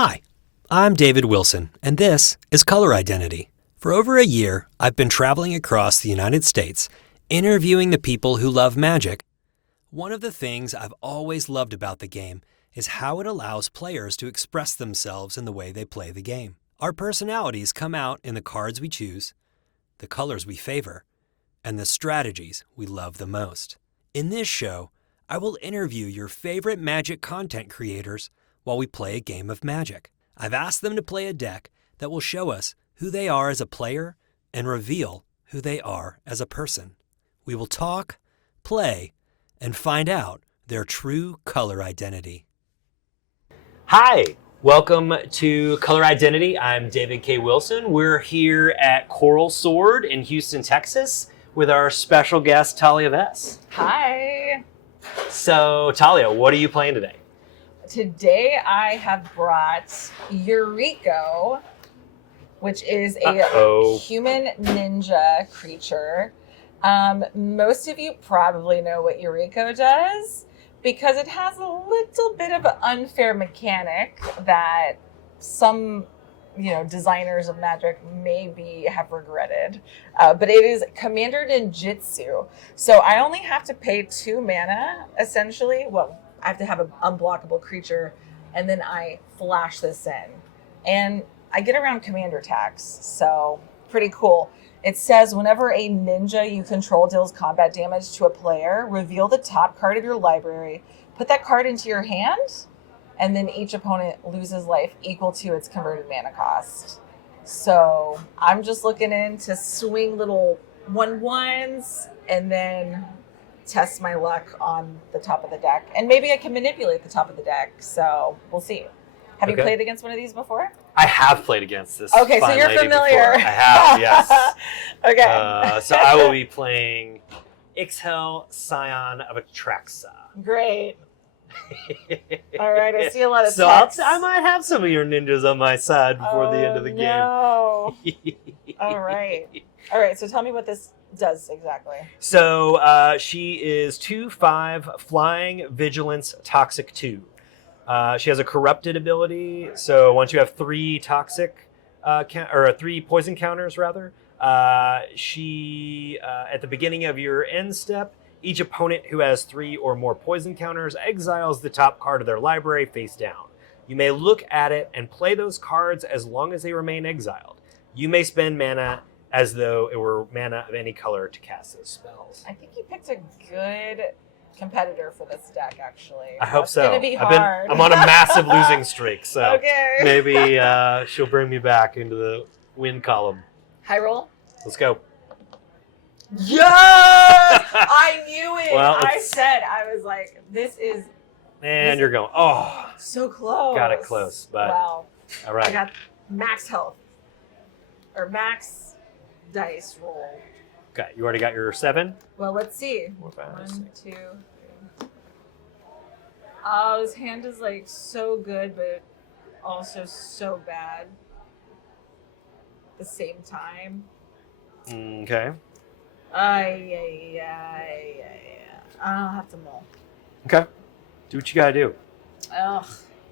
Hi, I'm David Wilson, and this is Color Identity. For over a year, I've been traveling across the United States, interviewing the people who love magic. One of the things I've always loved about the game is how it allows players to express themselves in the way they play the game. Our personalities come out in the cards we choose, the colors we favor, and the strategies we love the most. In this show, I will interview your favorite Magic content creators while we play a game of Magic. I've asked them to play a deck that will show us who they are as a player and reveal who they are as a person. We will talk, play, and find out their true color identity. Hi, welcome to Color Identity. I'm David K. Wilson. We're here at Coral Sword in Houston, Texas with our special guest, Talia Vess. Hi. So, Talia, what are you playing today? Today I have brought Yuriko, which is a human ninja creature. Most of you probably know what Yuriko does because it has a little bit of an unfair mechanic that some designers of Magic maybe have regretted. But it is Commander Ninjutsu. So I only have to pay 2 mana, essentially. Well, I have to have an unblockable creature, and then I flash this in. And I get around commander attacks, so pretty cool. It says whenever a ninja you control deals combat damage to a player, reveal the top card of your library, put that card into your hand, and then each opponent loses life equal to its converted mana cost. So I'm just looking in to swing little 1/1s and then test my luck on the top of the deck. And maybe I can manipulate the top of the deck, so we'll see. Have you played against one of these before? I have played against this. Okay, so you're familiar. Before. I have, yes. Okay. So I will be playing Ixhel, Scion of Atraxa. Great. All right, I see a lot of so text. I might have some of your ninjas on my side before the end of the game. All right, so tell me what this does exactly. So she is 2/5 flying, vigilance, toxic 2. She has a corrupted ability, so once you have 3 toxic or 3 poison counters rather, she at the beginning of your end step, each opponent who has 3 or more poison counters exiles the top card of their library face down. You may look at it and play those cards as long as they remain exiled. You may spend mana as though it were mana of any color to cast those spells. I think you picked a good competitor for this deck, actually. I hope so. It's going to be hard. I'm on a massive losing streak, so okay. maybe she'll bring me back into the win column. High roll? Let's go. Yes! I knew it! Well, I was like, this is... And you're going, oh. So close. Got it close, but... Wow. All right. I got max health. Or max dice roll. Okay, you already got your 7? Well, let's see. 4, 5, 1, 6. 2, 3. Oh, his hand is like so good, but also so bad at the same time. Okay. I'll have to mull. Okay. Do what you gotta do. Ugh.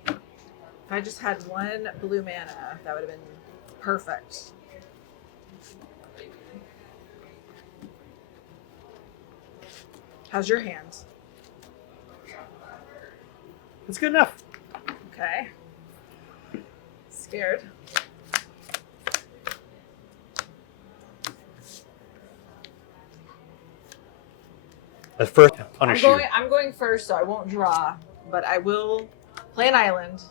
If I just had 1 blue mana, that would have been perfect. How's your hand? It's good enough. Okay. Scared. At first, punish you. I'm going first, so I won't draw, but I will play an island.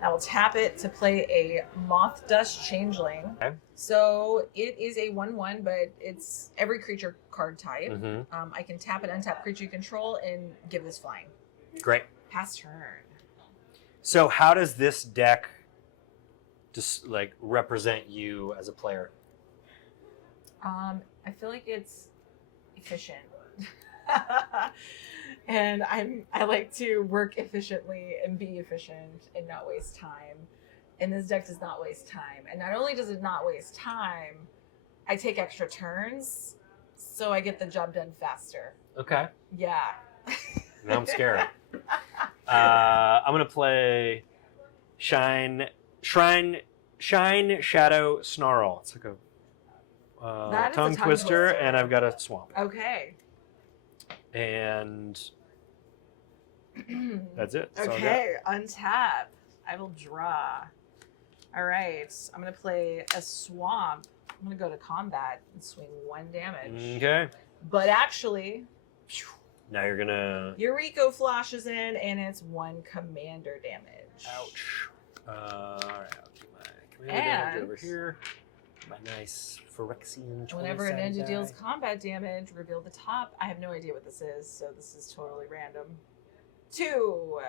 I will tap it to play a Moth Dust Changeling. Okay. So it is a 1/1, but it's every creature card type. Mm-hmm. I can tap an untap creature you control and give this flying. Great. Pass turn. So how does this deck just represent you as a player? I feel like it's efficient. And I like to work efficiently and be efficient and not waste time. And this deck does not waste time. And not only does it not waste time, I take extra turns, so I get the job done faster. Okay. Yeah. Now I'm scared. I'm going to play Shine Shadow Snarl. It's like a tongue twister, and I've got a swamp. Okay. And that's it. That's okay, untap. I will draw. All right, I'm going to play a swamp. I'm going to go to combat and swing 1 damage. Okay. But actually, now you're going to... Yuriko flashes in, and it's 1 commander damage. Ouch. All right, I'll keep my commander damage over here. My nice Phyrexian 20. Whenever a ninja deals combat damage, reveal the top. I have no idea what this is, so this is totally random. 2.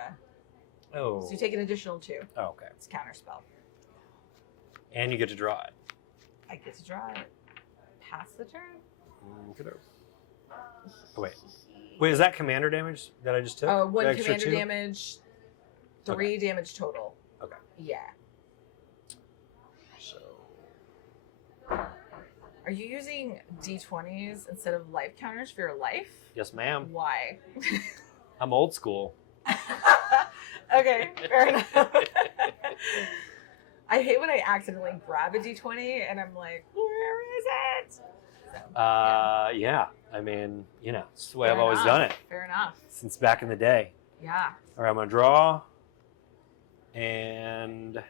Oh. So you take an additional 2. Oh, okay. It's counterspell. And you get to draw it. I get to draw it. Pass the turn. Oh, wait. Wait, is that commander damage that I just took? Oh, 1 commander damage, 3 okay. damage total. Okay. Yeah. So. Are you using D20s instead of life counters for your life? Yes, ma'am. Why? I'm old school. Okay, fair enough. I hate when I accidentally grab a D20 and I'm like, where is it? So, yeah. I mean, you know, it's the way fair I've always enough. done it. Fair enough. Since back in the day. Yeah. All right, I'm going to draw. And...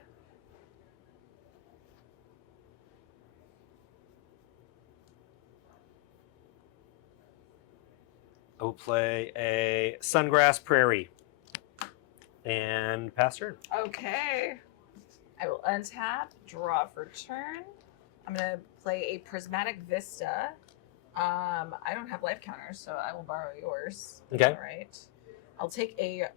I will play a Sungrass Prairie. And pass turn. Okay. I will untap, draw for turn. I'm going to play a Prismatic Vista. I don't have life counters, so I will borrow yours. Okay. All right. I'll take a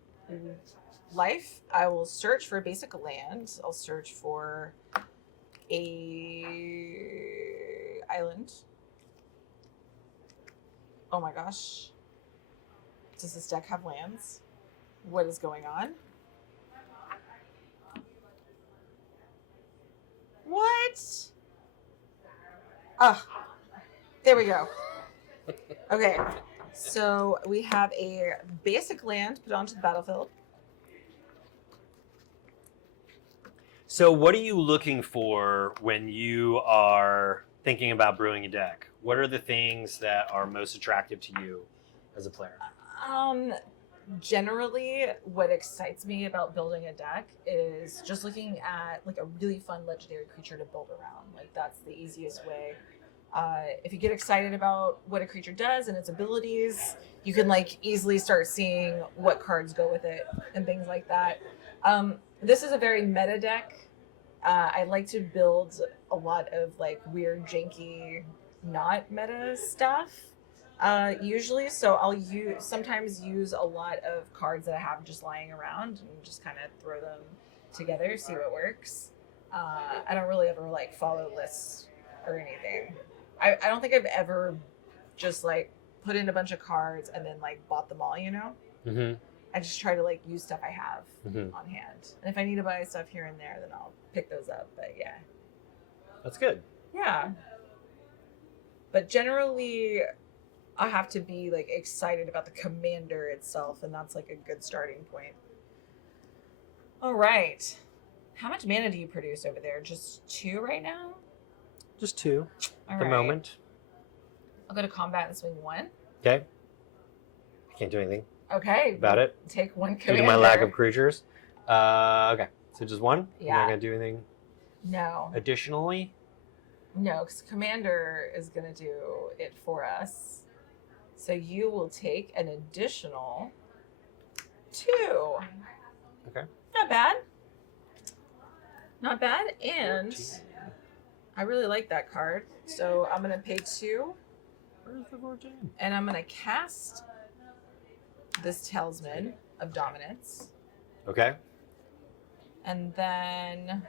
life. I will search for a basic land. I'll search for a island. Oh my gosh. Does this deck have lands? What is going on? What? Oh, there we go. Okay, so we have a basic land put onto the battlefield. So what are you looking for when you are thinking about brewing a deck? What are the things that are most attractive to you as a player? Generally, what excites me about building a deck is just looking at like a really fun legendary creature to build around. Like that's the easiest way. If you get excited about what a creature does and its abilities, you can like easily start seeing what cards go with it and things like that. This is a very meta deck. I like to build a lot of like weird, janky, not meta stuff. Usually, so I'll sometimes use a lot of cards that I have just lying around and just kind of throw them together, see what works. I don't really ever like follow lists or anything. I don't think I've ever just like put in a bunch of cards and then like bought them all, you know? Mm-hmm. I just try to like use stuff I have Mm-hmm. on hand. And if I need to buy stuff here and there, then I'll pick those up. But yeah. That's good. Yeah. But generally, I have to be like excited about the commander itself, and that's like a good starting point. All right. How much mana do you produce over there? Just 2 right now? Just 2 All at the right. moment. I'll go to combat and swing 1. Okay. I can't do anything Okay. about it. Take 1 Due commander. to my lack of creatures. Okay. So just 1? Yeah. You're not going to do anything No. additionally? No, because commander is going to do it for us. So you will take an additional 2. Okay. Not bad. Not bad. And 14. I really like that card. So I'm going to pay 2. Where's the 14? And I'm going to cast this Talisman of Dominance. Okay. And then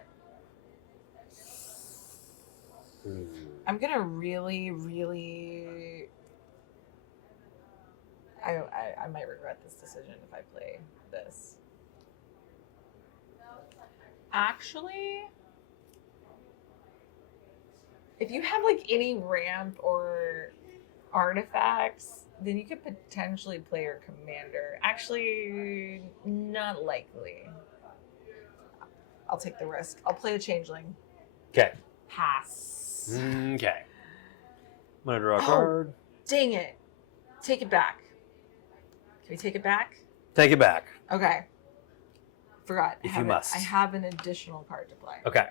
I'm going to really... I might regret this decision if I play this. Actually, if you have like any ramp or artifacts, then you could potentially play your commander. Actually, not likely. I'll take the risk. I'll play a changeling. Okay. Pass. Okay. I'm going to draw a card. Dang it. Take it back. Can we take it back? Take it back. Okay. Forgot. If you must. I have an additional card to play. Okay.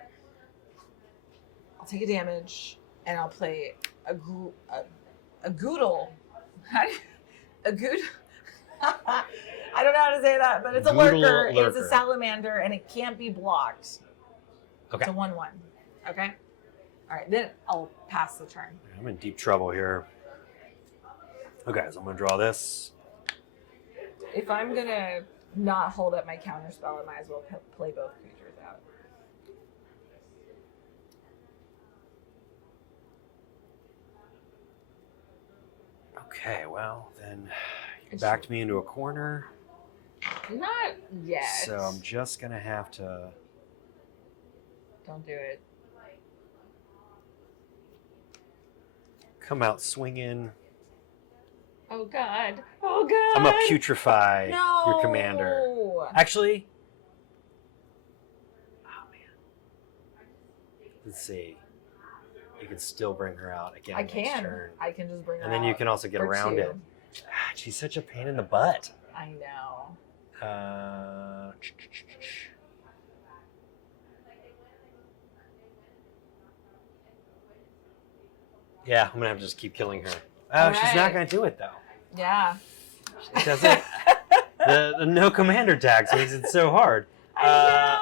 I'll take a damage, and I'll play a goodle. A good. I don't know how to say that, but it's a lurker. It's a salamander, and it can't be blocked. Okay. It's a 1/1. Okay? All right, then I'll pass the turn. I'm in deep trouble here. Okay, so I'm going to draw this. If I'm going to not hold up my counter spell, I might as well play both creatures out. Okay, well, then you backed me into a corner. Not yet. So I'm just going to have to... Don't do it. Come out swinging. Oh, God. Oh, God. I'm going to putrefy your commander. Actually... Oh, man. Let's see. You can still bring her out again. I can. Turn. I can just bring her out. And then you can also get around it. She's such a pain in the butt. I know. Yeah, I'm going to have to just keep killing her. Oh, she's not going to do it, though. Yeah. She doesn't. the no commander tags makes it so hard. All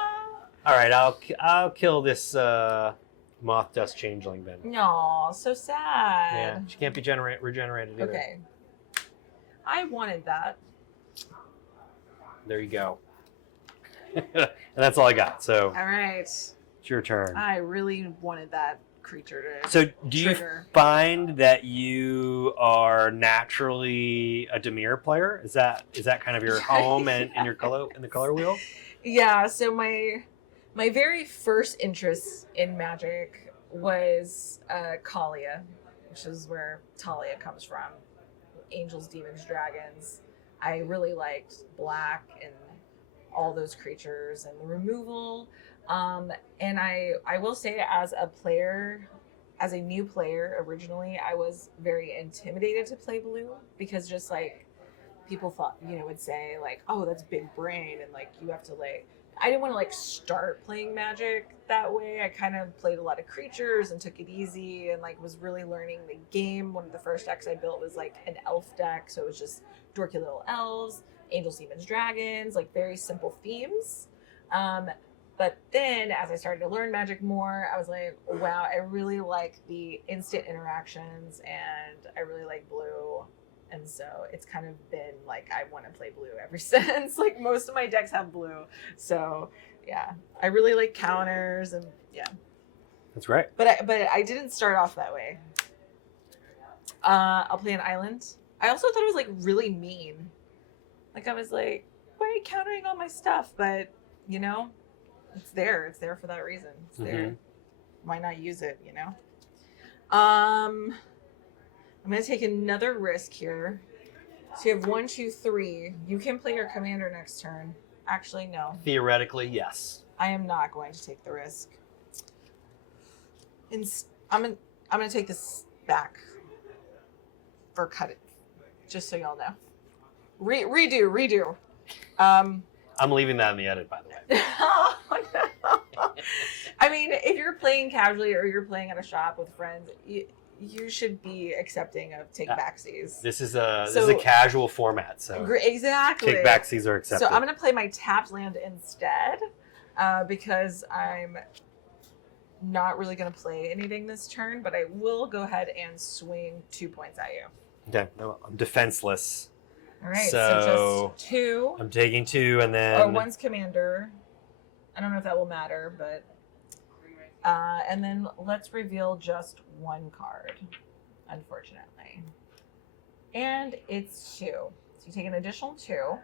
right, I'll kill this moth dust changeling then. No, so sad. Yeah, she can't be regenerated either. Okay. I wanted that. There you go. And that's all I got. So. All right. It's your turn. I really wanted that creature to. So, do trigger. you find that you are naturally a Dimir player? Is that kind of your home and in the color wheel? Yeah. So my very first interest in Magic was Taalia, which is where Talia comes from. Angels, demons, dragons. I really liked black and all those creatures and the removal. And I will say, as a new player originally, I was very intimidated to play blue, because just like people thought, would say like, oh, that's big brain, and like you have to I didn't want to like start playing Magic that way. I kind of played a lot of creatures and took it easy, and like was really learning the game. One of the first decks I built was like an elf deck, so it was just dorky little elves, angels, demons, dragons, like very simple themes. But then as I started to learn Magic more, I was like, wow, I really like the instant interactions, and I really like blue. And so it's kind of been like, I want to play blue ever since. Like most of my decks have blue. So yeah, I really like counters, and yeah. That's right. But I didn't start off that way. I'll play an island. I also thought it was like really mean. Like I was like, why are you countering all my stuff? But it's there. It's there for that reason. It's there. Why not use it, I'm going to take another risk here. So you have 1, 2, 3. You can play your commander next turn. Actually, no. Theoretically, yes. I am not going to take the risk. I'm going to take this back. Or cut it. Just so y'all know. Redo. I'm leaving that in the edit, by the way. Oh, no. I mean, if you're playing casually or you're playing at a shop with friends, you should be accepting of take backsies. This is a casual format, so exactly. take backsies are accepted. So I'm going to play my tapped land instead, because I'm not really going to play anything this turn, but I will go ahead and swing 2 points at you. Okay, no, I'm defenseless. All right, so just 2. I'm taking 2, and then... Or 1's commander. I don't know if that will matter, but... and then let's reveal just 1 card, unfortunately. And it's 2. So you take an additional 2.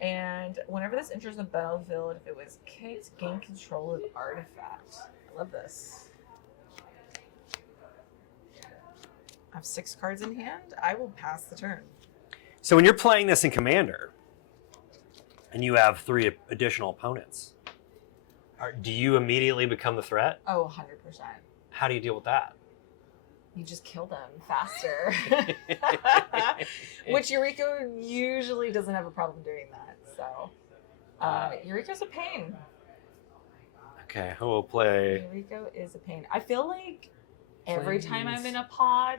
And whenever this enters the battlefield, if it was kicked, gain control of artifact. I love this. I have 6 cards in hand. I will pass the turn. So when you're playing this in Commander, and you have 3 additional opponents, Do you immediately become the threat? Oh, 100%. How do you deal with that? You just kill them faster. Which Yuriko usually doesn't have a problem doing that. So, Yuriko's a pain. Okay, who will play? Yuriko is a pain. I feel like every time I'm in a pod,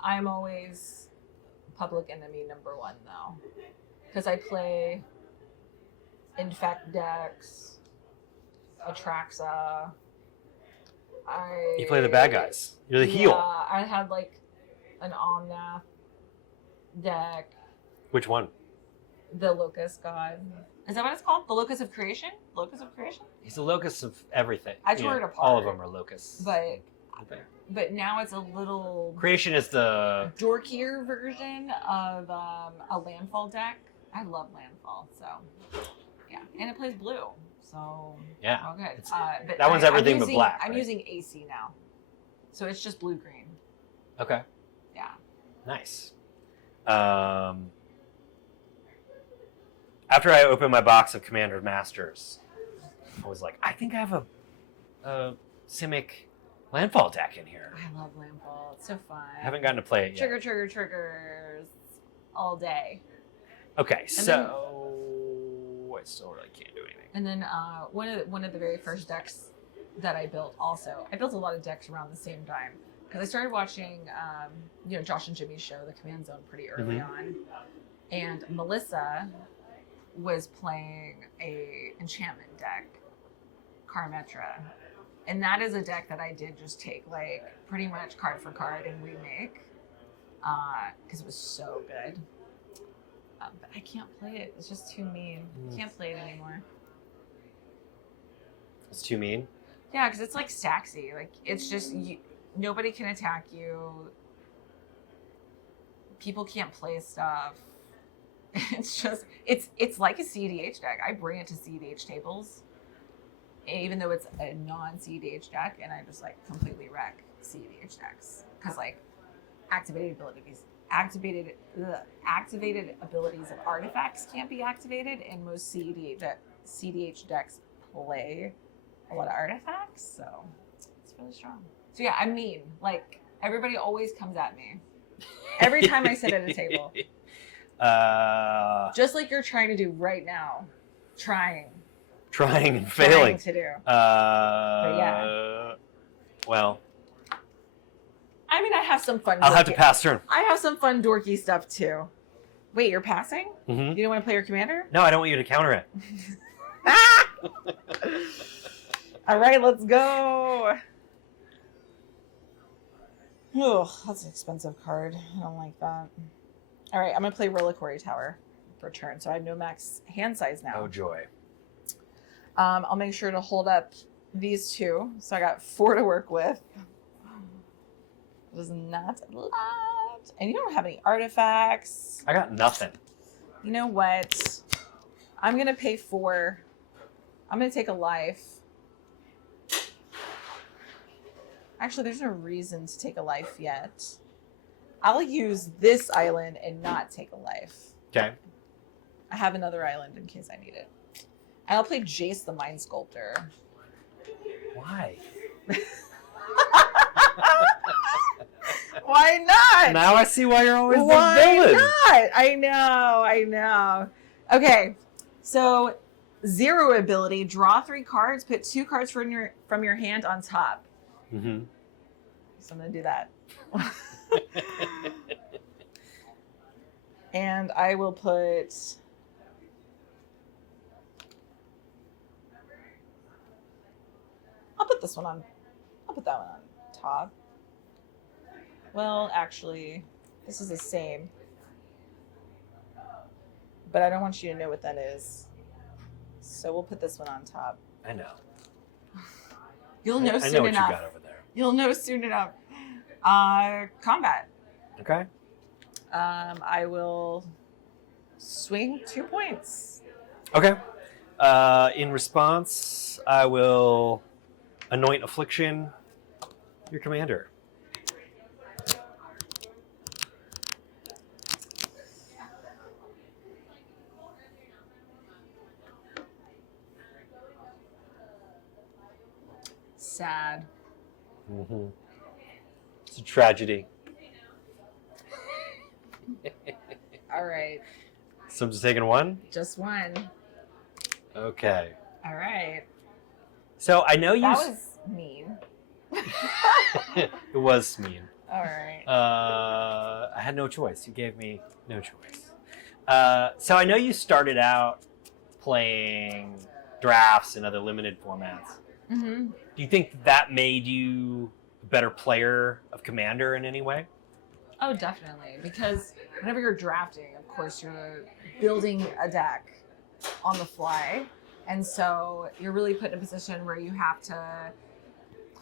I'm always public enemy number 1, though. Because I play Infect decks, Atraxa. You play the bad guys. You're the heel. Yeah, I had like an Omnath deck. Which one? The Locust God. Is that what it's called? The Locust of Creation? Locust of Creation? He's the locus of everything. I tore it apart. All of them are locusts. But now it's a little... Creation is the... dorkier version of a Landfall deck. I love Landfall, so... Yeah, and it plays blue, so... Yeah. Oh, good. But that one's everything but black, I'm right? using AC now. So it's just blue-green. Okay. Yeah. Nice. After I opened my box of Commander Masters, I was like, I think I have a Simic Landfall deck in here. I love Landfall. It's so fun. I haven't gotten to play it yet. Triggers all day. Okay, so I still really can't do anything. And then one of the very first decks that I built also, I built a lot of decks around the same time. Because I started watching, Josh and Jimmy's show, The Command Zone, pretty early on. And Melissa was playing a enchantment deck, Carmetra. And that is a deck that I did just take, like, pretty much card for card and remake. Because it was so good. But I can't play it. It's just too mean. Can't play it anymore. It's too mean? Yeah, because it's like Staxy. Like, it's just... nobody can attack you. People can't play stuff. It's just, it's like a CDH deck. I bring it to CDH tables, even though it's a non-CDH deck, and I just like completely wreck CDH decks. Because like activated abilities of artifacts can't be activated, and most CDH decks play a lot of artifacts, so it's really strong. So yeah, I'm mean. Like, everybody always comes at me. Every time I sit at a table. Just like you're trying to do right now. Trying and failing. Trying to do. But yeah. Well. I mean, I have some fun. I'll have to pass turn. I have some fun dorky stuff too. Wait, you're passing? Mm-hmm. You don't want to play your commander? No, I don't want you to counter it. All right, let's go. Oh, that's an expensive card. I don't like that. All right, I'm going to play Reliquary Tower for turn, so I have no max hand size now. Oh, joy. I'll make sure to hold up these two. So I got 4 to work with. It is not a lot. And you don't have any artifacts. I got nothing. You know what? I'm going to pay 4. I'm going to take a life. Actually, there's no reason to take a life yet. I'll use this island and not take a life. Okay. I have another island in case I need it. And I'll play Jace the Mind Sculptor. Why? Why not? Now I see why you're always why the villain. Not? I know. Okay, so 0 ability, draw 3 cards, put 2 cards from your hand on top. Mm-hmm. So I'm going to do that. And I will put... I'll put that one on top. Well, actually, this is the same. But I don't want you to know what that is. So we'll put this one on top. I know. You'll know soon enough. I know what you got over there. You'll know soon enough. Combat. Okay. I will swing 2 points. Okay. In response, I will anoint Affliction your commander. sad. Mm-hmm. It's a tragedy. All right. So I'm just taking one? Just one. Okay. All right. So I know you... That was mean. It was mean. All right. I had no choice. You gave me no choice. So I know you started out playing drafts and other limited formats. Mm-hmm. Do you think that made you a better player of Commander in any way? Oh, definitely. Because whenever you're drafting, of course, you're building a deck on the fly. And so you're really put in a position where you have to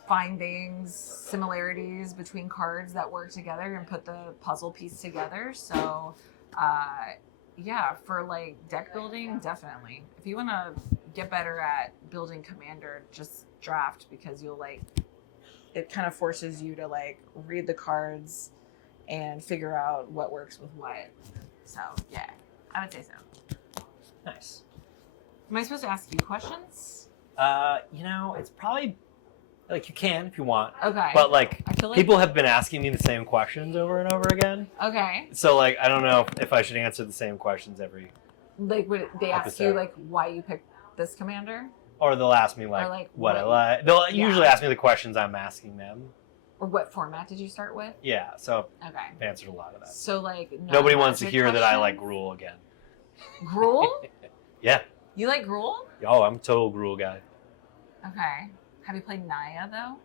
find things, similarities between cards that work together and put the puzzle piece together. So, yeah, for like deck building, definitely. If you want to get better at building Commander, just draft, because you'll like, it kind of forces you to like read the cards and figure out what works with what. So, yeah, I would say so. Nice. Am I supposed to ask you questions? It's probably, like, you can if you want. Okay. But, like, I feel like people have been asking me the same questions over and over again. Okay. So, like, I don't know if I should answer the same questions every... Like, would they ask episode. you, like, why you picked this commander? Or they'll ask me, like what I like. They'll usually ask me the questions I'm asking them. Or what format did you start with? Yeah, so Okay. I've answered a lot of that. So, like, nobody wants to hear questions? that I like Gruul again. Gruul? Yeah. You like Gruul? Oh, I'm a total Gruul guy. Okay. Have you played Naya, though?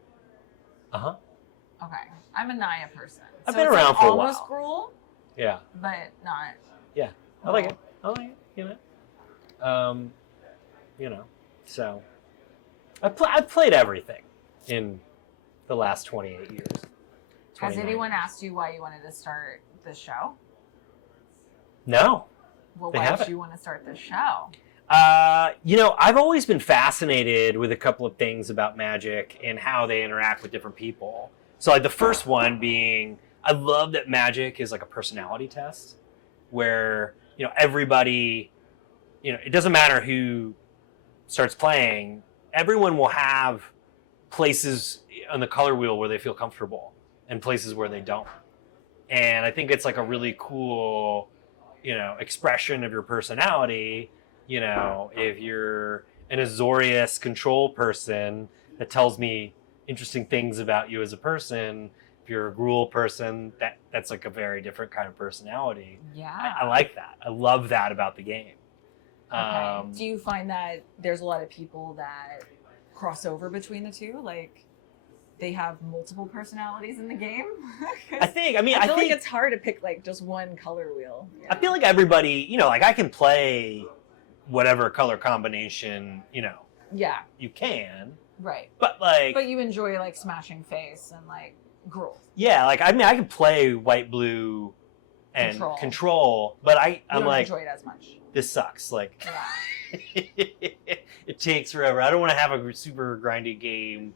Uh-huh. Okay. I'm a Naya person. I've so been it's around like for a almost while. Gruul, Yeah. but not. Yeah. I like it. So I've played everything in the last 28 years. Has anyone asked you why you wanted to start this show? No. Well, they why haven't. did you want to start this show? I've always been fascinated with a couple of things about Magic and how they interact with different people. So, like, the first one being, I love that Magic is like a personality test where, everybody, it doesn't matter who starts playing, everyone will have places on the color wheel where they feel comfortable and places where they don't. And I think it's like a really cool, expression of your personality. If you're an Azorius control person, that tells me interesting things about you as a person. If you're a Gruul person, that's like a very different kind of personality. Yeah. I like that. I love that about the game. Okay. Do you find that there's a lot of people that cross over between the two? Like, they have multiple personalities in the game? I feel like it's hard to pick like just one color wheel. I feel like everybody, like I can play whatever color combination, Yeah. you can. Right. But you enjoy like smashing face and like Gruul. Yeah, like I can play white, blue, and control, but I'm don't like, enjoy it as much. This sucks. Like, yeah. It takes forever. I don't want to have a super grindy game.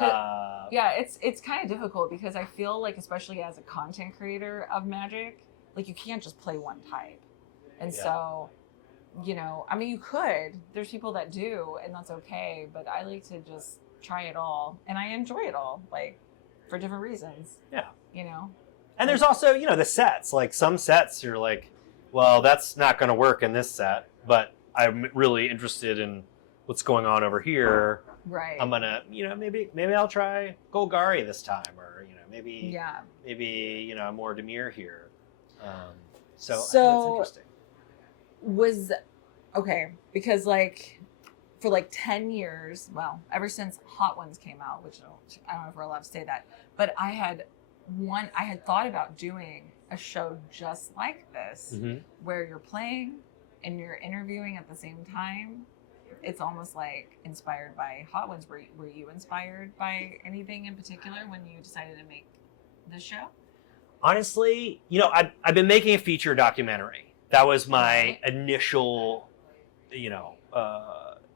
Yeah, it's kind of difficult because I feel like, especially as a content creator of Magic, like you can't just play one type, and so. You could. There's people that do, and that's okay. But I like to just try it all, and I enjoy it all, like for different reasons. Yeah. And there's also, the sets. Like some sets, you're like, well, that's not going to work in this set, but I'm really interested in what's going on over here. Right. I'm gonna, maybe I'll try Golgari this time, or maybe more Dimir here. So that's interesting. Because like for like 10 years, well, ever since Hot Ones came out, which I don't know if we're allowed to say that, but I had thought about doing a show just like this, where you're playing and you're interviewing at the same time. It's almost like inspired by Hot Ones. Were you inspired by anything in particular when you decided to make this show? Honestly, I've been making a feature documentary. That was my initial,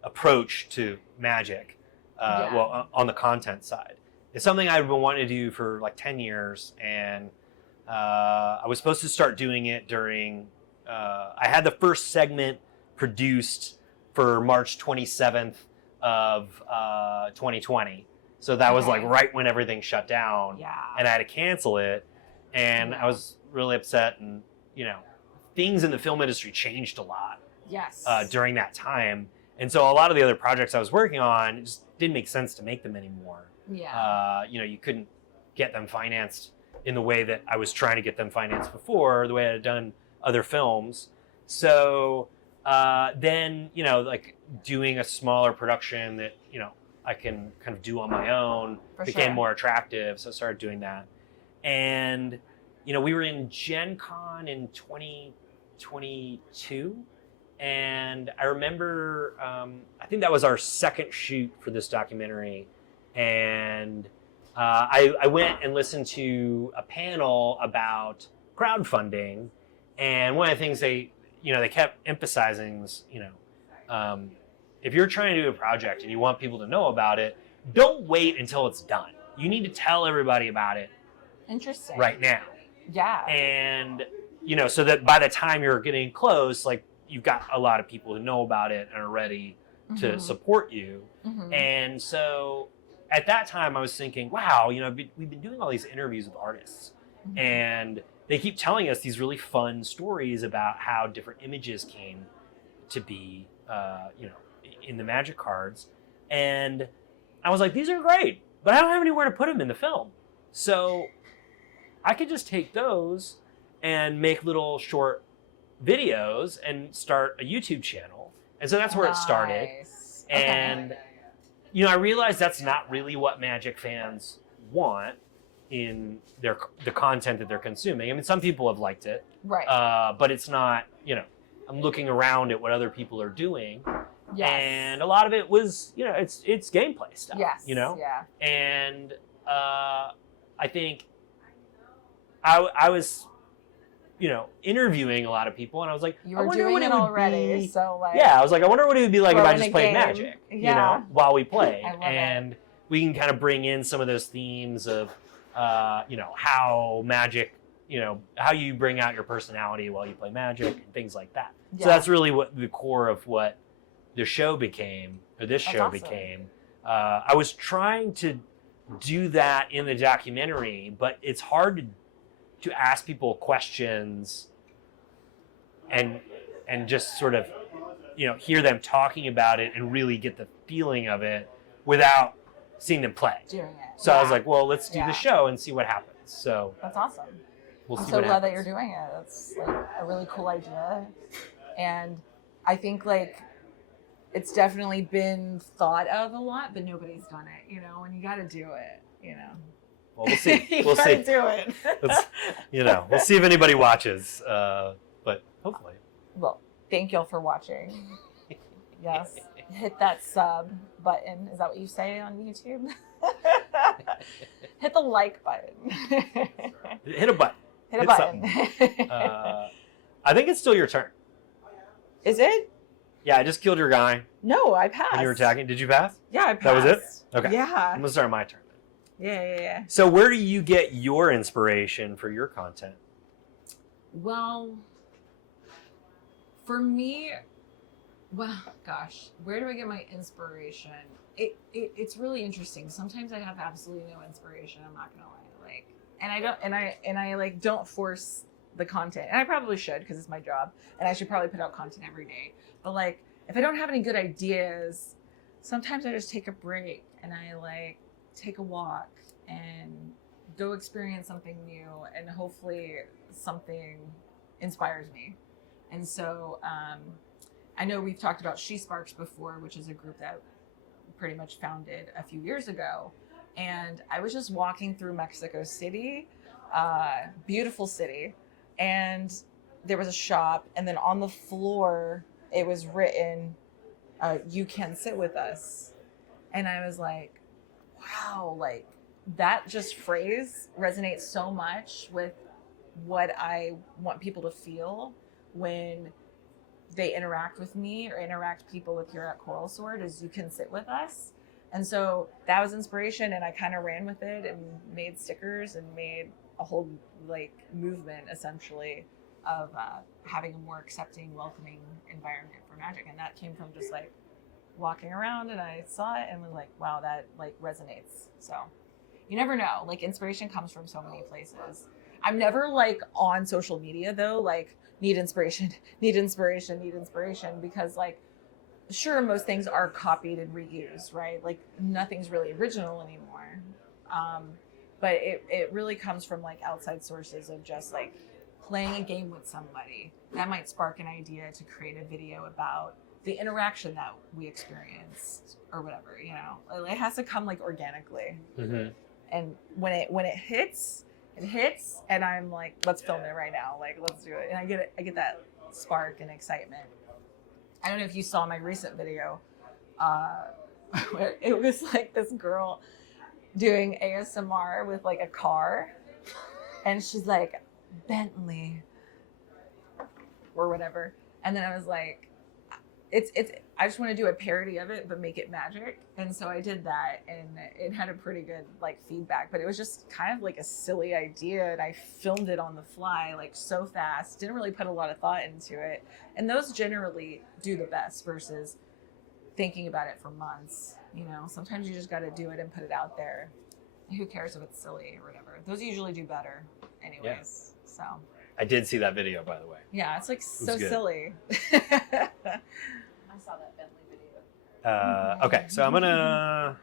approach to Magic, on the content side. It's something I've been wanting to do for like 10 years, and I was supposed to start doing it during, I had the first segment produced for March 27th of 2020, So that was like right when everything shut down. Yeah. And I had to cancel it. And I was really upset. And, you know, things in the film industry changed a lot. Yes. During that time. And so a lot of the other projects I was working on, it just didn't make sense to make them anymore. Yeah. You know, you couldn't get them financed in the way that I was trying to get them financed before, the way I had done other films. So then, you know, like doing a smaller production that, you know, I can kind of do on my own became more attractive. So I started doing that. And, you know, we were in Gen Con in 2022. And I remember, I think that was our second shoot for this documentary. And I went and listened to a panel about crowdfunding. And one of the things they kept emphasizing was, you know, if you're trying to do a project and you want people to know about it, don't wait until it's done. You need to tell everybody about it. Interesting. Right now. Yeah. And, you know, so that by the time you're getting close, like, you've got a lot of people who know about it and are ready to support you. And so at that time I was thinking, wow, you know, we've been doing all these interviews with artists and they keep telling us these really fun stories about how different images came to be, you know, in the Magic cards. And I was like, these are great, but I don't have anywhere to put them in the film. So I could just take those and make little short videos and start a YouTube channel. And so that's where it started. And, you know, I realized that's not really what Magic fans want in the content that they're consuming. I mean, some people have liked it. Right. But it's not, you know, I'm looking around at what other people are doing. Yes. And a lot of it was, you know, it's gameplay stuff. Yes. You know? Yeah. And I think I was, you know, interviewing a lot of people, and I was like, you were doing it already, so like, yeah, I was like, I wonder what it would be like if I just played Magic, you know, while we played, and we can kind of bring in some of those themes of, you know, how Magic, you know, how you bring out your personality while you play Magic and things like that. Yeah. So that's really what the core of what the show became, or this show became. I was trying to do that in the documentary, but it's hard to ask people questions and just sort of, you know, hear them talking about it and really get the feeling of it without seeing them play. Doing it. So I was like, well, let's do the show and see what happens. So that's awesome. We'll see I'm so glad that you're doing it. That's like a really cool idea. And I think like it's definitely been thought of a lot, but nobody's done it, you know, and you got to do it, you know. Well, we'll see. We'll see. Do it. You know, we'll see if anybody watches, but hopefully. Well, thank y'all for watching. Yes. Hit that sub button. Is that what you say on YouTube? Hit the like button. Hit a button. Hit a button. I think it's still your turn. Is it? Yeah, I just killed your guy. No, I passed. And you were attacking. Did you pass? Yeah, I passed. That was it? Okay. Yeah. I'm going to start my turn. Yeah. So where do you get your inspiration for your content? Well, for me, gosh, where do I get my inspiration? It's really interesting. Sometimes I have absolutely no inspiration. I'm not gonna lie. Like, and I like don't force the content, and I probably should because it's my job, and I should probably put out content every day. But like, if I don't have any good ideas, sometimes I just take a break and I like take a walk and go experience something new, and hopefully something inspires me. And so I know we've talked about She Sparks before, which is a group that pretty much founded a few years ago. And I was just walking through Mexico City, beautiful city, and there was a shop, and then on the floor it was written, "You can sit with us." And I was like, wow, like that just phrase resonates so much with what I want people to feel when they interact with me or interact people with here at Coral Sword, is "you can sit with us." And so that was inspiration, and I kind of ran with it and made stickers and made a whole like movement essentially of having a more accepting, welcoming environment for Magic. And that came from just like walking around and I saw it and was like, wow, that like resonates. So you never know. Like inspiration comes from so many places. I'm never like on social media though, like need inspiration, need inspiration, need inspiration, because like sure, most things are copied and reused, right? Like nothing's really original anymore. But it really comes from like outside sources of just like playing a game with somebody that might spark an idea to create a video about the interaction that we experienced or whatever, you know. It has to come like organically. Mm-hmm. And when it hits, and I'm like, let's film it right now. Like, let's do it. And I get that spark and excitement. I don't know if you saw my recent video, where it was like this girl doing ASMR with like a car, and she's like, Bentley or whatever. And then I was like, it's I just want to do a parody of it but make it magic. And so I did that, and it had a pretty good like feedback, but it was just kind of like a silly idea, and I filmed it on the fly like so fast, didn't really put a lot of thought into it. And those generally do the best versus thinking about it for months. You know, sometimes you just got to do it and put it out there. Who cares if it's silly or whatever? Those usually do better anyways. Yeah. So I did see that video, by the way. yeah, it's like so silly. I saw that Bentley video. Okay, so I'm gonna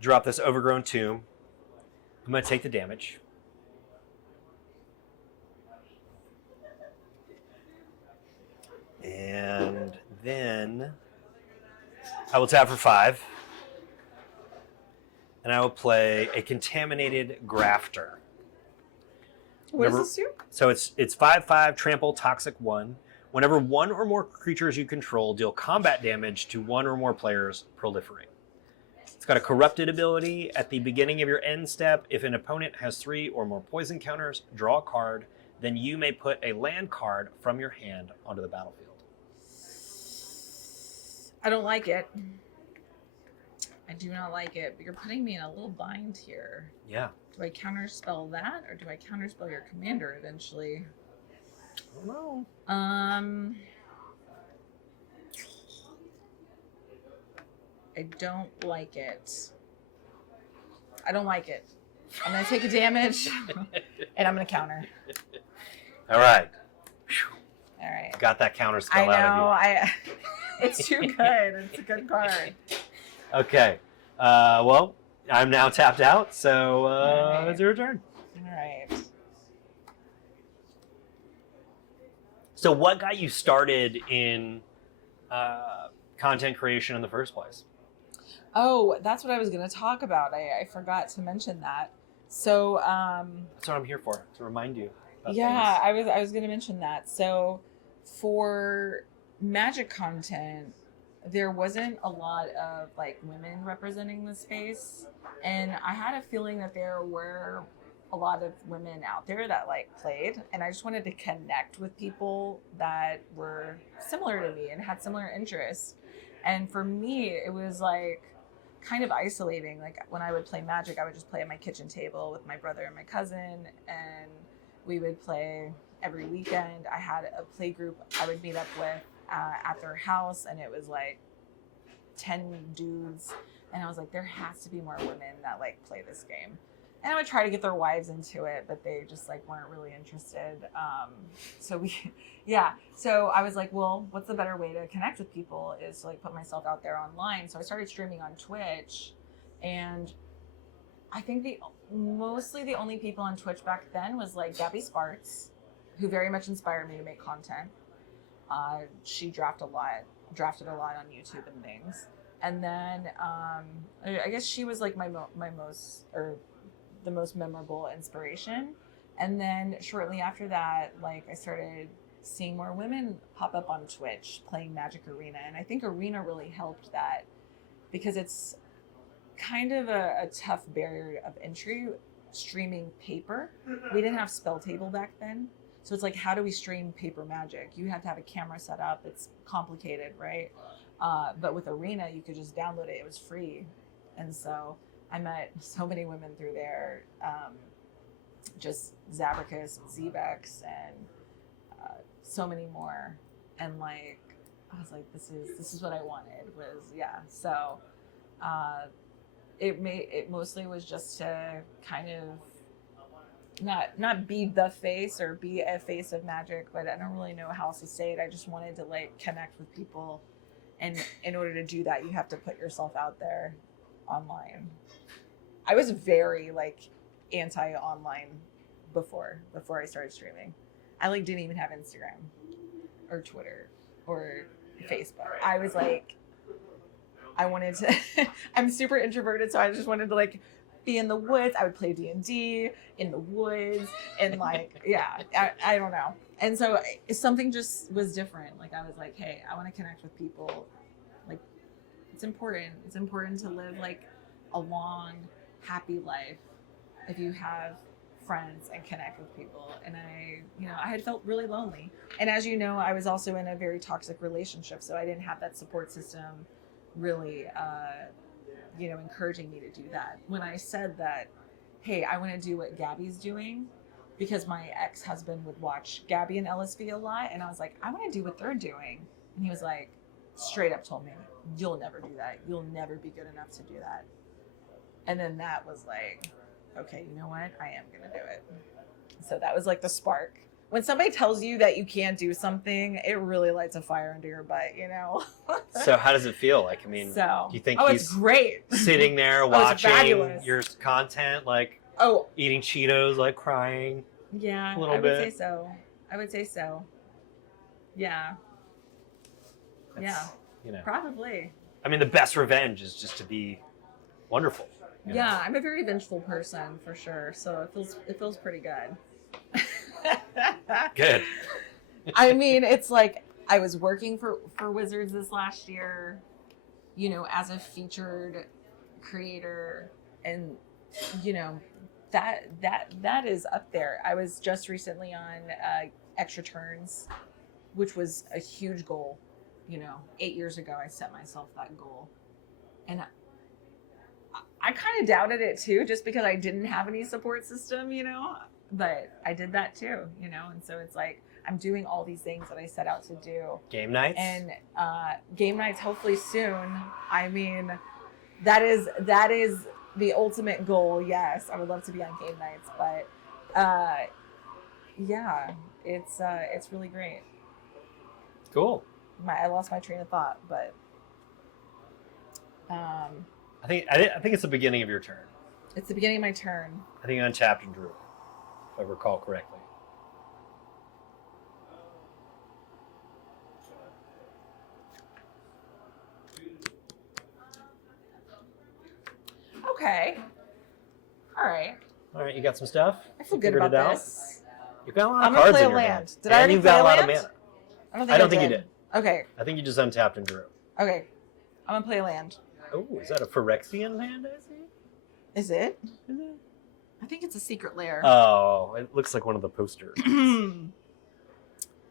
drop this overgrown tomb. I'm gonna take the damage. And then I will tap for 5. And I will play a Contaminated Grafter. What does this do? So it's 5/5 trample toxic 1. Whenever one or more creatures you control deal combat damage to one or more players, proliferate. It's got a corrupted ability. At the beginning of your end step, if an opponent has 3 or more poison counters, draw a card. Then you may put a land card from your hand onto the battlefield. I don't like it. I do not like it, but you're putting me in a little bind here. Yeah. Do I counterspell that, or do I counterspell your commander eventually? I don't know. I don't like it. I don't like it. I'm going to take a damage, and I'm going to counter. All right. All right. Got that counter spell I out know. It's too good. It's a good card. of you. Okay. Well, I'm now tapped out, so right. It's your turn. All right. So what got you started in content creation in the first place? Oh, that's what I was going to talk about. I forgot to mention that. So That's what I'm here for, to remind you. Yeah, I was going to mention that. So for magic content, there wasn't a lot of like women representing the space, and I had a feeling that there were a lot of women out there that like played, and I just wanted to connect with people that were similar to me and had similar interests. And for me, it was like kind of isolating. Like when I would play Magic, I would just play at my kitchen table with my brother and my cousin, and we would play every weekend. I had a play group I would meet up with at their house, and it was like 10 dudes, and I was like, there has to be more women that like play this game. And I would try to get their wives into it, but they just like weren't really interested. So I was like, well, what's the better way to connect with people is to like put myself out there online. So I started streaming on Twitch, and I think mostly the only people on Twitch back then was like Gabby Sparks, who very much inspired me to make content. She drafted a lot on YouTube and things. And then I guess she was like the most memorable inspiration. And then shortly after that, like I started seeing more women pop up on Twitch playing Magic Arena. And I think Arena really helped that because it's kind of a tough barrier of entry streaming paper. We didn't have Spell Table back then. So it's like, how do we stream paper Magic? You have to have a camera set up. It's complicated, right? But with Arena, you could just download it. It was free. And so I met so many women through there, just Zabricus, Zebex, and so many more. And like, I was like, this is what I wanted. So it mostly was just to kind of not be the face or be a face of magic, but I don't really know how else to say it. I just wanted to like connect with people, and in order to do that, you have to put yourself out there online. I was very like anti-online before I started streaming. I like didn't even have Instagram or Twitter or Facebook. I was like, I wanted to I'm super introverted, so I just wanted to like be in the woods. I would play D&D in the woods and like, yeah, I don't know. And so something just was different. Like I was like, hey, I want to connect with people. Like it's important. It's important to live like a long, happy life if you have friends and connect with people. And I had felt really lonely. And as you know, I was also in a very toxic relationship, so I didn't have that support system really encouraging me to do that. When I said that, hey, I want to do what Gabby's doing, because my ex-husband would watch Gabby and LSV a lot, and I was like, I want to do what they're doing. And he was like, straight up told me, you'll never do that. You'll never be good enough to do that. And then that was like, okay, you know what? I am going to do it. So that was like the spark. When somebody tells you that you can't do something, it really lights a fire under your butt, you know? So how does it feel? Like, I mean, do you think he's it's great. sitting there watching your content, like eating Cheetos, like crying? Yeah, a little I bit. I would say so. Yeah. Probably. I mean, the best revenge is just to be wonderful. You know? Yeah, I'm a very vengeful person for sure. So it feels pretty good. Good. I mean, it's like I was working for Wizards this last year, as a featured creator, and that is up there. I was just recently on Extra Turns, which was a huge goal. 8 years ago, I set myself that goal, and I kind of doubted it too, just because I didn't have any support system, but I did that too, and so it's like I'm doing all these things that I set out to do. Game nights? And game nights hopefully soon. I mean, that is the ultimate goal. Yes, I would love to be on game nights, but yeah, it's really great. Cool. I lost my train of thought, but I think it's the beginning of your turn. It's the beginning of my turn. I think you untapped and drew, if I recall correctly. Okay. All right. You got some stuff? I feel good about this. You've got a lot of I'm cards gonna play in a your land. hand. Did I already you've play got a a lot of land? mana. I don't think you did. Okay. I think you just untapped and drew. Okay. I'm gonna play a land. Oh, is that a Phyrexian land I see? Is it? Is it? I think it's a secret lair. Oh, it looks like one of the posters. I'm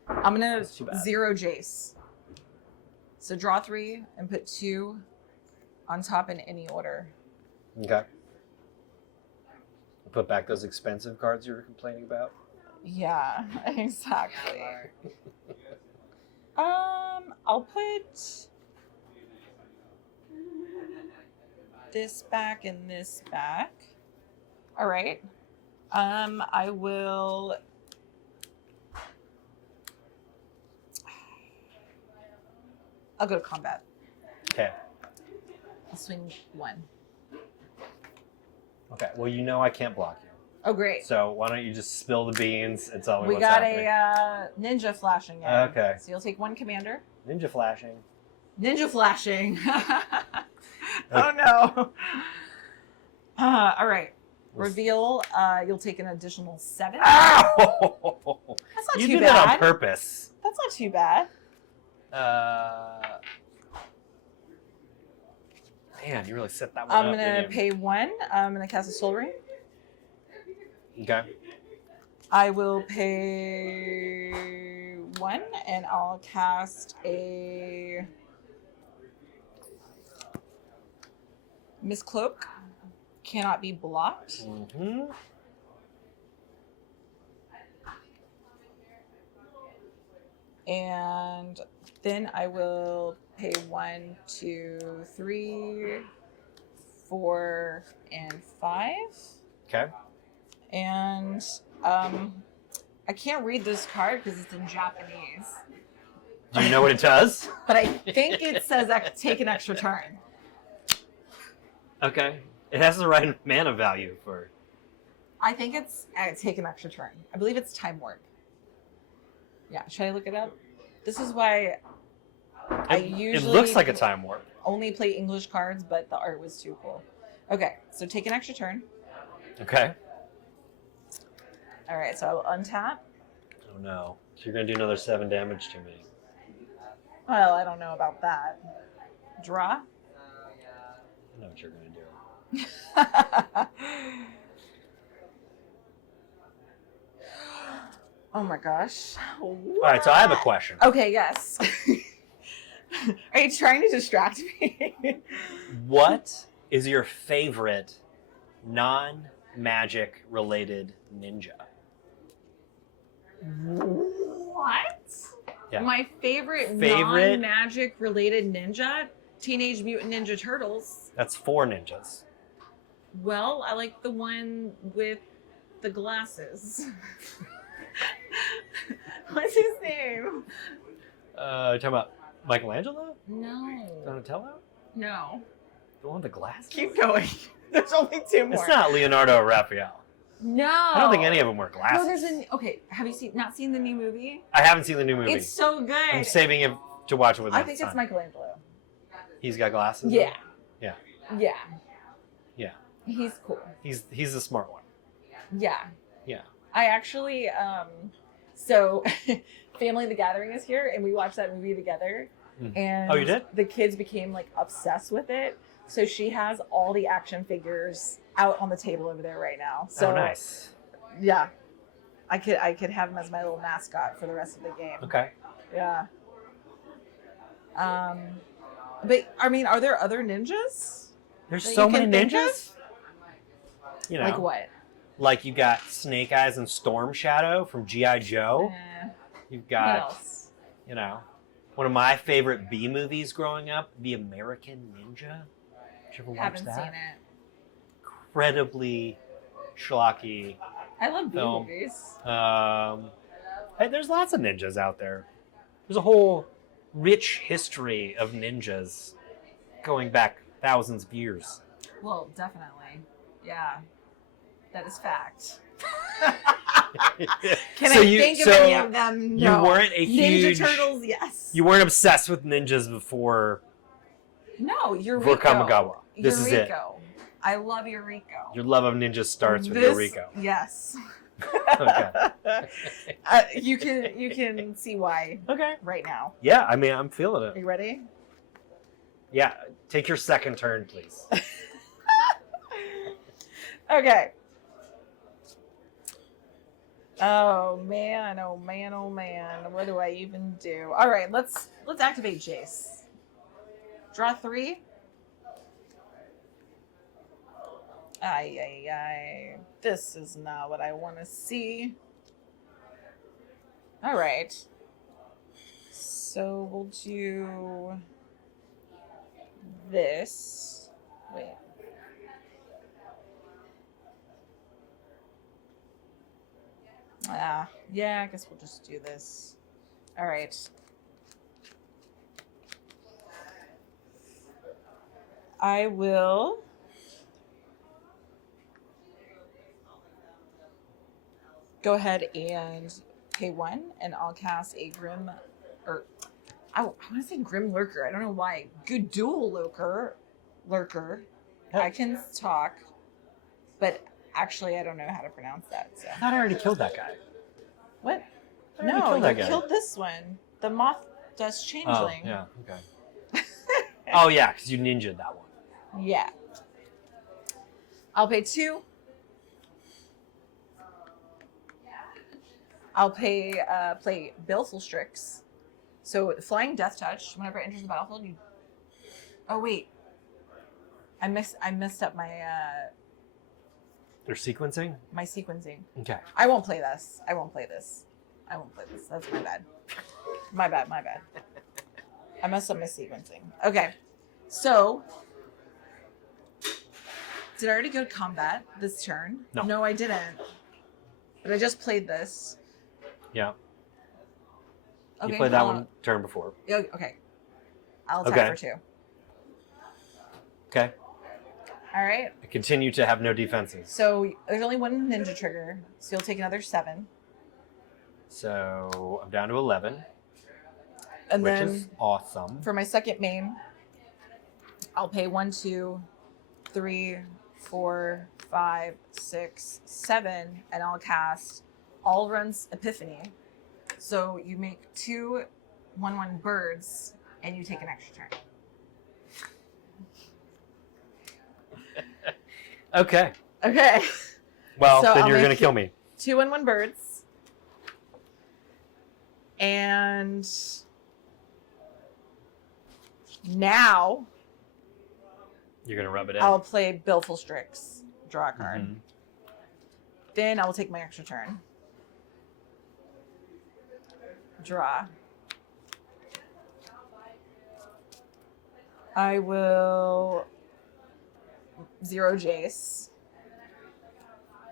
gonna 0 Jace. So draw 3 and put 2 on top in any order. Okay. Put back those expensive cards you were complaining about. Yeah, exactly. I'll put this back and this back. All right. I will. I'll go to combat. Okay. I'll swing 1. Okay. Well, I can't block you. Oh, great. So why don't you just spill the beans and tell me We what's got happening. a ninja flashing in. Okay. So you'll take 1 commander. Ninja flashing. Ninja flashing. Oh no. All right. Reveal. You'll take an additional 7. Ow! That's not You too did bad. it on purpose. That's not too bad. Man, you really set that one I'm up. gonna pay 1. I'm gonna cast a Soul Ring. Okay. I will pay 1, and I'll cast a Miss Cloak. Cannot be blocked. Mm-hmm. And Then I will pay 1, 2, 3, 4, and 5. Okay. And I can't read this card because it's in Japanese. Do you know what it does? But I think it says take an extra turn. Okay. It has the right mana value for... I think it's take an extra turn. I believe it's time warp. Yeah, should I look it up? This is why I usually... It looks like a time warp. Only play English cards, but the art was too cool. Okay, so take an extra turn. Okay. All right, so I will untap. Oh no. So you're going to do another 7 damage to me. Well, I don't know about that. Draw. I know what you're going to do. Oh my gosh. All right, so I have a question. Okay, yes. Are you trying to distract me? What is your favorite non-magic related ninja? What? Yeah. My favorite non-magic related ninja? Teenage Mutant Ninja Turtles. That's 4 ninjas. Well, I like the one with the glasses. What's his name? You're talking about Michelangelo? No. Donatello? No. The one with the glasses? Keep going. There's only 2 more. It's not Leonardo or Raphael. No. I don't think any of them wear glasses. No, there's okay. Have you not seen the new movie? I haven't seen the new movie. It's so good. I'm saving it to watch it with my I think son. it's Michelangelo. He's got glasses? Yeah. Yeah. Yeah. Yeah. He's cool. He's the smart one. Yeah. Yeah. I actually, so Family the Gathering is here, and we watched that movie together. And Oh, you did? The kids became like obsessed with it. So she has all the action figures out on the table over there right now. So oh, nice. Yeah, I could have him as my little mascot for the rest of the game. Okay. Yeah. But I mean, are there other ninjas? There's that so you many can think ninjas. You know, Like what? like you got Snake Eyes and Storm Shadow from G.I. Joe. You've What got, else? you know, one of my favorite B movies growing up, The American Ninja. Did you ever watch Haven't that? seen it. Incredibly schlocky. I love B Film. movies. Hey, there's lots of ninjas out there. There's a whole rich history of ninjas going back thousands of years. Well, definitely. Yeah. That is fact. Can So I you- think of so any of them? No. You weren't a huge... Ninja Turtles, yes. You weren't obsessed with ninjas before Yuriko. Kamigawa. This Yuriko. is it. I love Yuriko. Your love of ninjas starts with Yuriko. Yes. Okay. You can see why Okay. right now. Yeah, I mean, I'm feeling Are it. you ready? Yeah, take your second turn, please. Okay. Oh man, oh man, oh man. What do I even do? All right, let's activate Jace. Draw 3. Ay. This is not what I want to see. All right. So we'll do this. Wait. Yeah, I guess we'll just do this. All right. I will go ahead and pay 1, and I'll cast a Grim, or I want to say Grim Lurker. I don't know why. Gudul Lurker. I can talk, but actually I don't know how to pronounce that. So. I thought I already killed that guy. What? I already No, killed that you guy. killed this one. The Moth Dust Oh, Changeling. yeah, okay. Oh, yeah, because you ninja'd that one. Yeah. I'll pay 2. I'll play Baleful Strix. So Flying Death Touch. Whenever it enters the battlefield, you. Oh wait. I messed up my They're sequencing? my sequencing. Okay. I won't play this. That's my bad. My bad. I messed up my sequencing. Okay. So, did I already go to combat this turn? No. No, I didn't. But I just played this. Yeah. Okay, You played that one turn before. Okay. I'll attack Okay. for 2. Okay. All right. I continue to have no defenses. So there's only one ninja trigger, so you'll take another 7. So I'm down to 11, And which then is awesome. for my second main, I'll pay 1, 2, 3, 4, 5, 6, 7, and I'll cast All Runs Epiphany. So you make 2 1/1 birds, and you take an extra turn. Okay. Okay. Well, So then I'll you're make going to kill me. 2 1/1 birds. And now You're going to rub it in. I'll play Billful Strix, draw a card. Mhm. Then I will take my extra turn. Draw. I will 0 Jace.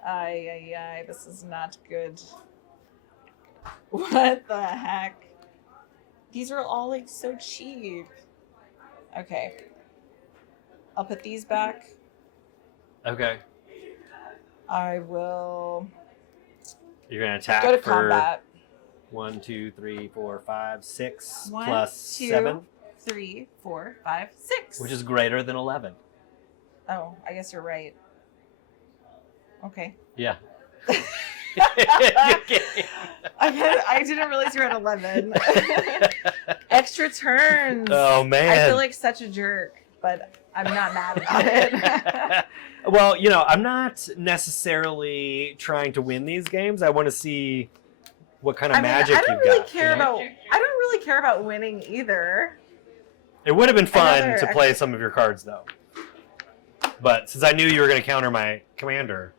Ay, this is not good. What the heck? These are all like so cheap. Okay. I'll put these back. Okay. I will You're going to attack go to for combat. 1, 2, 3, 4, 5, 6 1, plus 2, 7, 3, 4, 5, 6. which is greater than 11. Oh, I guess you're right. Okay. Yeah. I didn't realize you were at 11. Extra turns. Oh, man. I feel like such a jerk, but I'm not mad about it. Well, I'm not necessarily trying to win these games. I want to see what kind of magic I don't you've really got. care about. I don't really care about winning either. It would have been fun Another to play some of your cards, though. But since I knew you were going to counter my commander,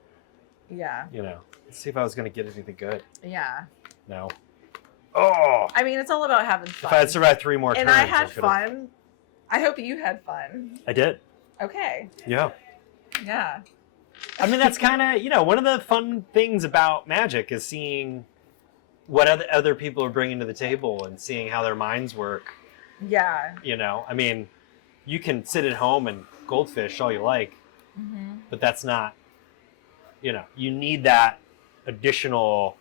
Yeah. let's see if I was going to get anything good. Yeah. No. Oh! I mean, it's all about having fun. If I had survived 3 more and turns, I had could've- fun. I hope you had fun. I did. Okay. Yeah. Yeah. I mean, that's kind of, one of the fun things about Magic is seeing what other people are bringing to the table and seeing how their minds work. Yeah. I mean, you can sit at home and goldfish all you like, Mm-hmm. but that's not, you need that additional,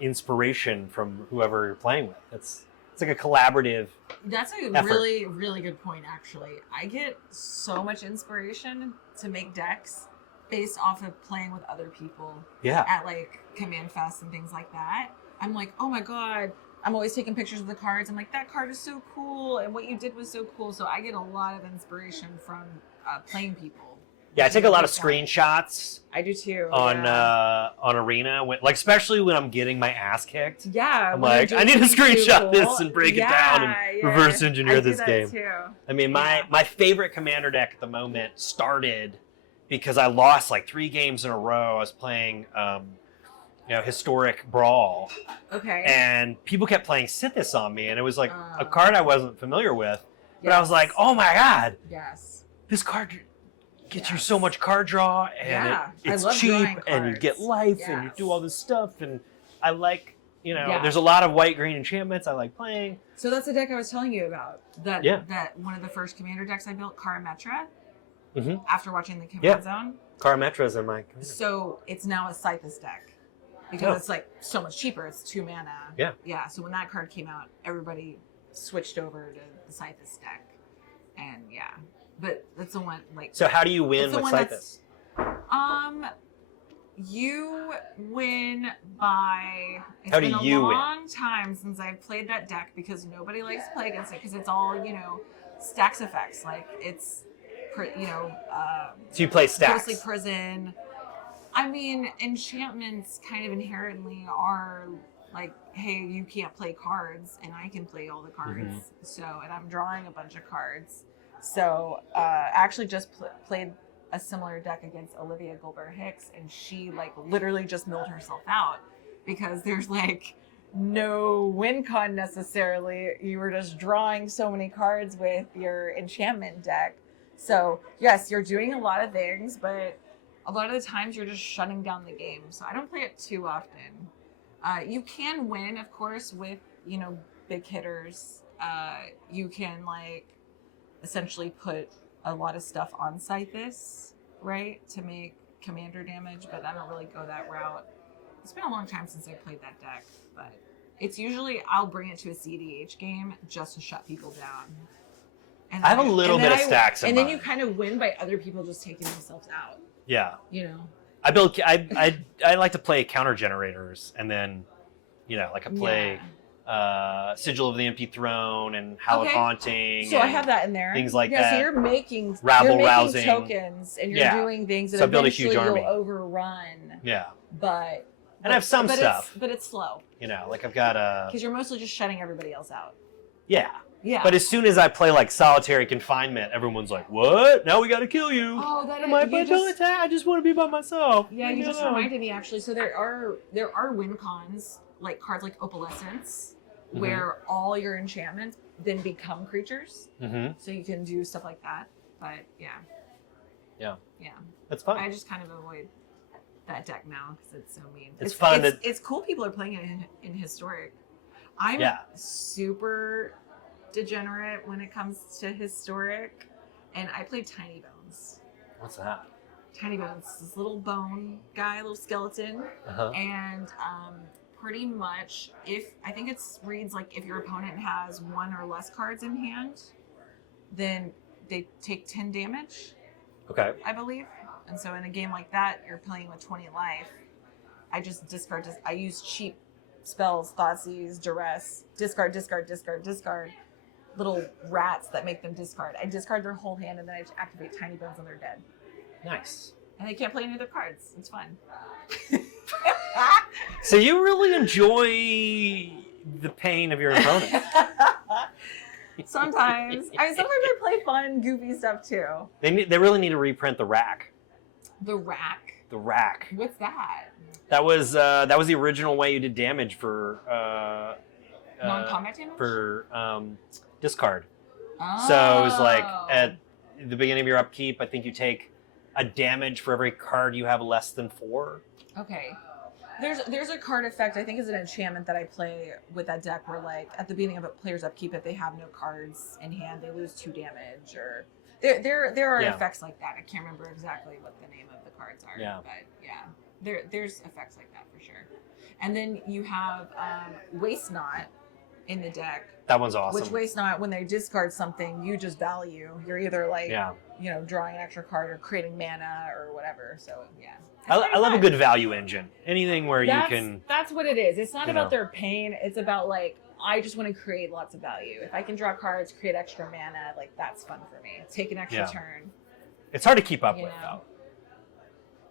inspiration from whoever you're playing with. It's like a collaborative. That's a effort. really, really good point, actually. I get so much inspiration to make decks based off of playing with other people Yeah. at like Command Fest and things like that. I'm like, oh my God. I'm always taking pictures of the cards. I'm like, that card is so cool. And what you did was so cool. So I get a lot of inspiration from playing people. Yeah, I take a lot of screenshots I do too. on Arena, especially when I'm getting my ass kicked. Yeah. I'm when you're like, doing I need to something screenshot too this cool. and break it down and reverse engineer I do this that game. Too. I mean, my favorite commander deck at the moment started because I lost like 3 games in a row. I was playing, Historic Brawl. Okay. And people kept playing Sithis on me, and it was like a card I wasn't familiar with. But I was like, Yes. oh my God, Yes. this card gets you Yes. so much card draw, and Yeah, I it's love cheap, drawing and you cards. get life, and you do Yes. all this stuff. And I like, Yeah. there's a lot of white-green enchantments I like playing. So that's the deck I was telling you about. That Yeah. that one of the first commander decks I built, Karametra, Mm-hmm. after watching the Command Yeah. Zone. Karametra's in my commander. So it's now a Scythus deck. Because Oh. it's like so much cheaper. It's 2 mana. Yeah. Yeah. So when that card came out, everybody switched over to the Scythus deck. And yeah. But that's the one So how do you win It's the with one that's- Scythus? You win by. It's How do been you a win? long time since I've played that deck because nobody likes to play against it because it's all stacks effects. Like it's, So you play stacks. Ghostly Prison. I mean, enchantments kind of inherently are like, hey, you can't play cards, and I can play all the cards. Mhm. So, and I'm drawing a bunch of cards. So, I actually just played a similar deck against Olivia Goldberg Hicks, and she like literally just milled herself out because there's like no win con necessarily. You were just drawing so many cards with your enchantment deck. So yes, you're doing a lot of things, but a lot of the times you're just shutting down the game. So I don't play it too often. You can win, of course, with, you know, big hitters. You can like essentially put a lot of stuff on Scythus, right, to make commander damage, but I don't really go that route. It's been a long time since I played that deck, but it's usually I'll bring it to a CDH game just to shut people down. And I have a little bit of stacks in and mine. then you kind of win by other people just taking themselves out. Yeah. You know. I like to play counter generators, and then, you know, like I play Sigil of the Empty Throne and Hallowed Haunting. So I have that in there. Things like that. So you're making Rabble-rousing tokens, and you're doing things that so build a eventually huge army. you'll overrun. Yeah. But I have some stuff. But it's slow. You know, like I've got because you're mostly just shutting everybody else out. Yeah. Yeah. But as soon as I play like solitary confinement, everyone's like, "What? Now we got to kill you." Oh, that am I don't attack? I just want to be by myself. Yeah, you just reminded me actually. So there are win cons, like cards like Opalescence, where all your enchantments then become creatures. So you can do stuff like that. But yeah, that's fun. I just kind of avoid that deck now because it's so mean. It's fun. It's cool. People are playing it in historic. I'm super degenerate when it comes to historic, and I play Tiny Bones. What's that? Tiny Bones, this little bone guy, little skeleton, and pretty much I think it reads like if your opponent has 1 or less cards in hand, then they take 10 damage. Okay. I believe, and so in a game like that, you're playing with 20 life. I just discard. I use cheap spells, Thoughtseize, Duress, discard. Little rats that make them discard. I discard their whole hand and then I activate Tiny Bones and they're dead. Nice. And they can't play any of their cards. It's fun. So you really enjoy the pain of your opponent. Sometimes. Sometimes I play fun, goofy stuff too. They really need to reprint the rack. The rack? The rack. What's that? That was the original way you did damage for non-combat damage? For discard. Oh. So it was like at the beginning of your upkeep, I think you take a damage for every card you have less than 4. Okay. There's a card effect, I think is an enchantment that I play with that deck where like at the beginning of a player's upkeep, if they have no cards in hand, they lose 2 damage or there are effects like that. I can't remember exactly what the name of the cards are. Yeah. But there's effects like that for sure. And then you have Waste Not in the deck. That one's awesome. Which Waste Not, when they discard something, you just value. You're either like, you know, drawing an extra card or creating mana or whatever. So I love a good value engine. Anything where you can. That's what it is. It's not about their pain. It's about like, I just want to create lots of value. If I can draw cards, create extra mana, like that's fun for me. Take an extra turn. It's hard to keep up with though.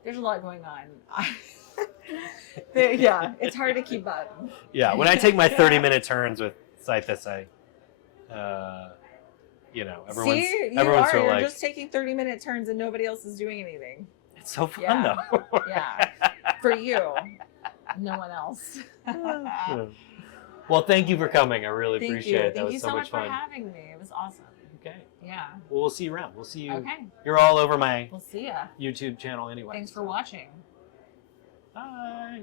There's a lot going on. It's hard to keep up. Yeah, when I take my 30-minute turns with Scythus, everyone's you're just taking 30-minute turns and nobody else is doing anything. It's so fun though. For you, no one else. Well, thank you for coming. I really appreciate it. Thank you so much for having me. It was awesome. Okay. Yeah. Well, we'll see you around. We'll see you. Okay. You're all over my We'll see ya. YouTube channel anyway. Thanks for watching. Bye.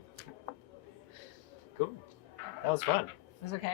Cool. That was fun. It was okay.